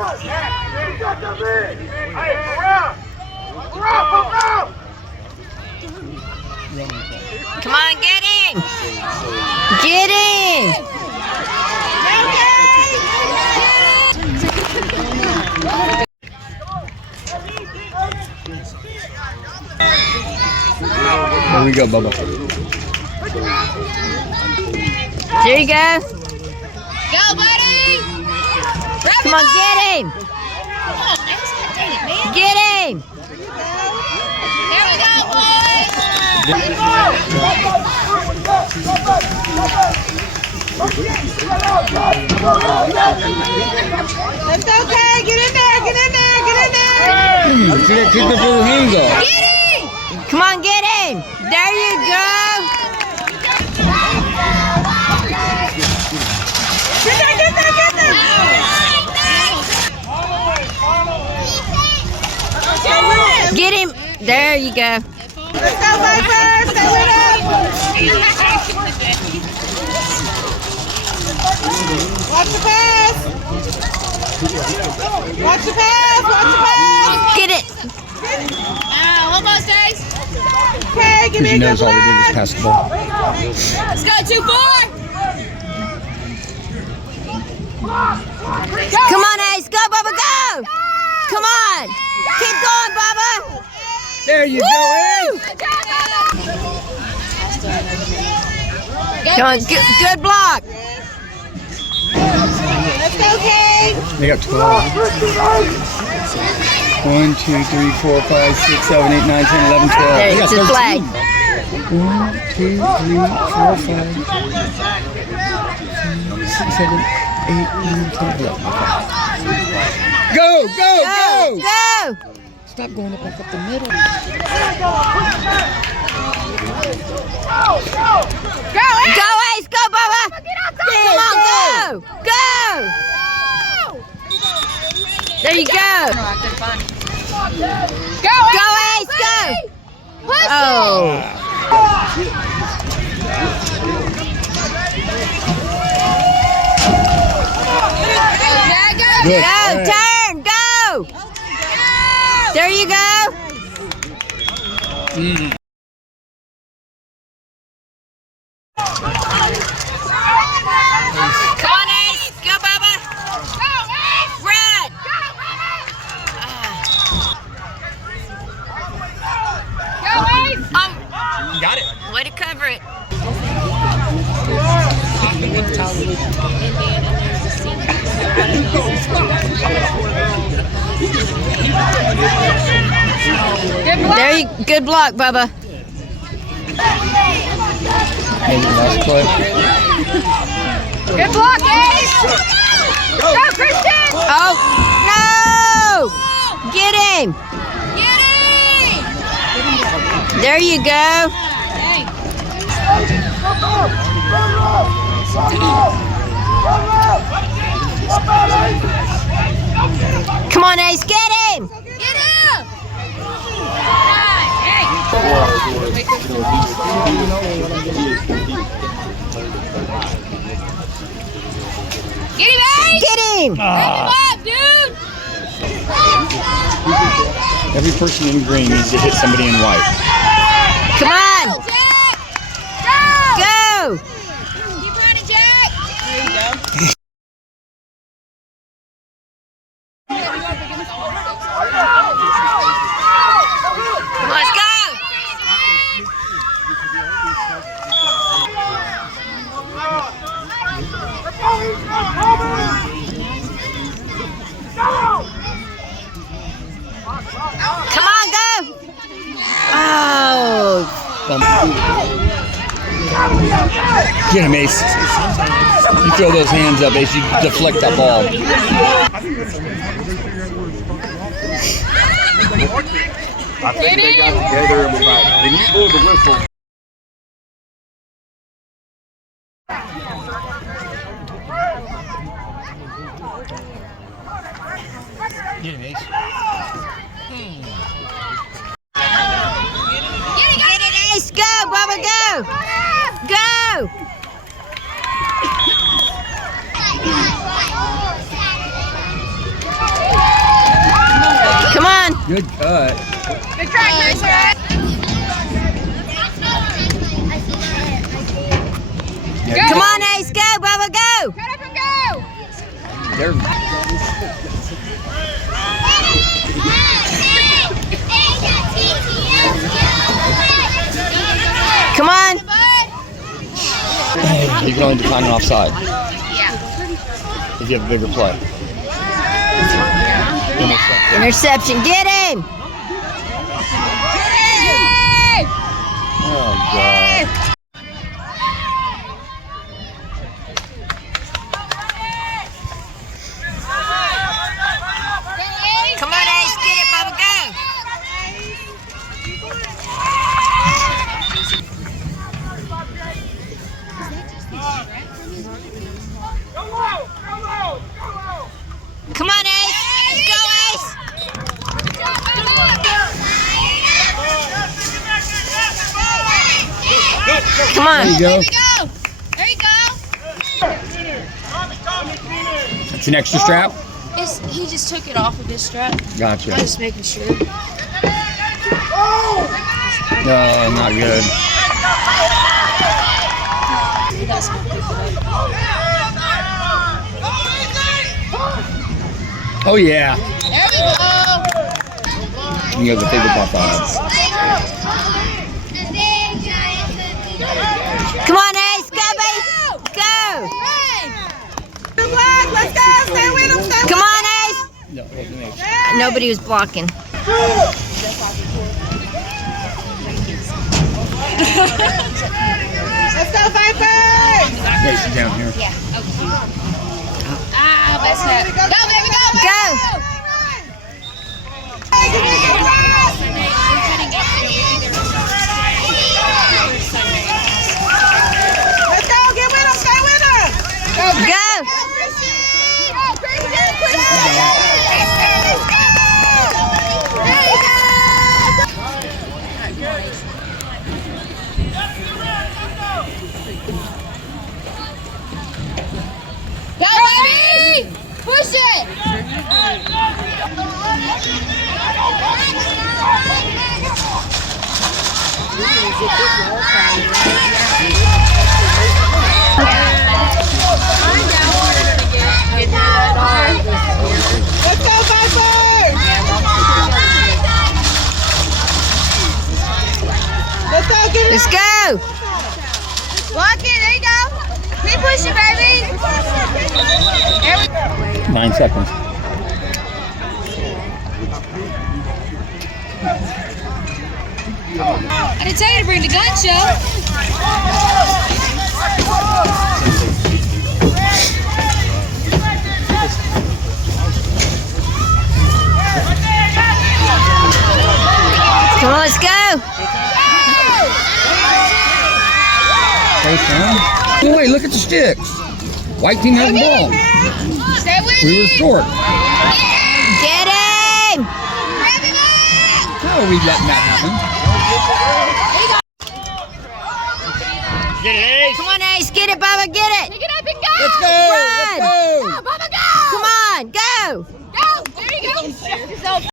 Come on, get him! Get him! There we go, Bubba. There you go. Go, buddy! Come on, get him! Get him! There we go, boys! That's okay. Get in there. Get in there. Get in there. See that kid with little hands off. Get him! Come on, get him! There you go! Get there. Get there. Get there. Get him! There you go. Let's go, Viper. Stay with him. Watch the pass. Watch the pass. Watch the pass. Get it! Almost, guys. Okay, give me He a good knows all we did was pass the ball. Let's go, 2-4. Come on, Ace! Go, Bubba, go! Come on! Keep going, Bubba! There you go, Ace! Come on, good block! Let's go, Kate. They got 12. 1, 2, 3, 4, 5, 6, 7, 8, 9, 10, 11, 12. There, They it's got a flag. 1, 2, 3, 4, 5, 6, 7, 8, 9, 10, 11. Go, go, go! Go! Stop going up the middle. Go, Ace! Go, Bubba! Come on, go! Go! There you go! Go, Ace! Go! Oh! Good. Go, turn, go! There you go! Come on, Ace! Go, Bubba! Run! Got it. Way to cover it. There you, good block, Bubba. Maybe last play. Good block, Ace! Go, Christian! Oh, no! Get him! Get him! There you go. Come on, Ace, get him! Get him! Get him, Ace! Get him! Pick him up, dude! Every person in green needs to hit somebody in white. Come on! Jack! Go! Go! Keep running, Jack! There you go. Let's go! Come on, go! Oh! Get him, Ace. You throw those hands up, Ace. You deflect that ball. I think they got together and was like, then you blew the whistle. Get him, Ace. Get it, Ace! Go, Bubba, go! Go! Good cut. Good try, Christian. Come on, Ace, go, Bubba, go. Cut up and go. They're Come on. you can only decline an offside Yeah. if you have a bigger play. Interception, get him. Oh God. Come on, Ace, get it, Bubba, go. Come on, Ace. Go, Ace. Come on. There you go. There you go. It's an extra strap. He just took it off of his strap. Gotcha. I'm just making sure. Not good. Oh yeah. There you go. You guys will think about that. Come on, Ace. Go, baby. Go. Good luck. Let's go. Stay with him. Stay with Come on, Ace. No, hold the Ace. Nobody was blocking. Let's go, Vipers. Ace is down here. Ah, best hit. Go, baby, go. Go. Let's go. Get with him. Stay with him. Go. Go, baby. Push it. Let's go, Vipers. Let's go. Get it. Let's go. Block it. There you go. Keep pushing, baby. There we go. 9 seconds. I didn't tell you to bring the gun show. Come on, let's go. First down. Oh, wait, look at the sticks. White team has the ball. Stay with We were short. Get him. How are we letting that happen? Get it, Ace. Come on, Ace. Get it, Bubba. Get it. Pick it up and go. Let's go. Let's Run. go. Go, Bubba, go. Come on. Go.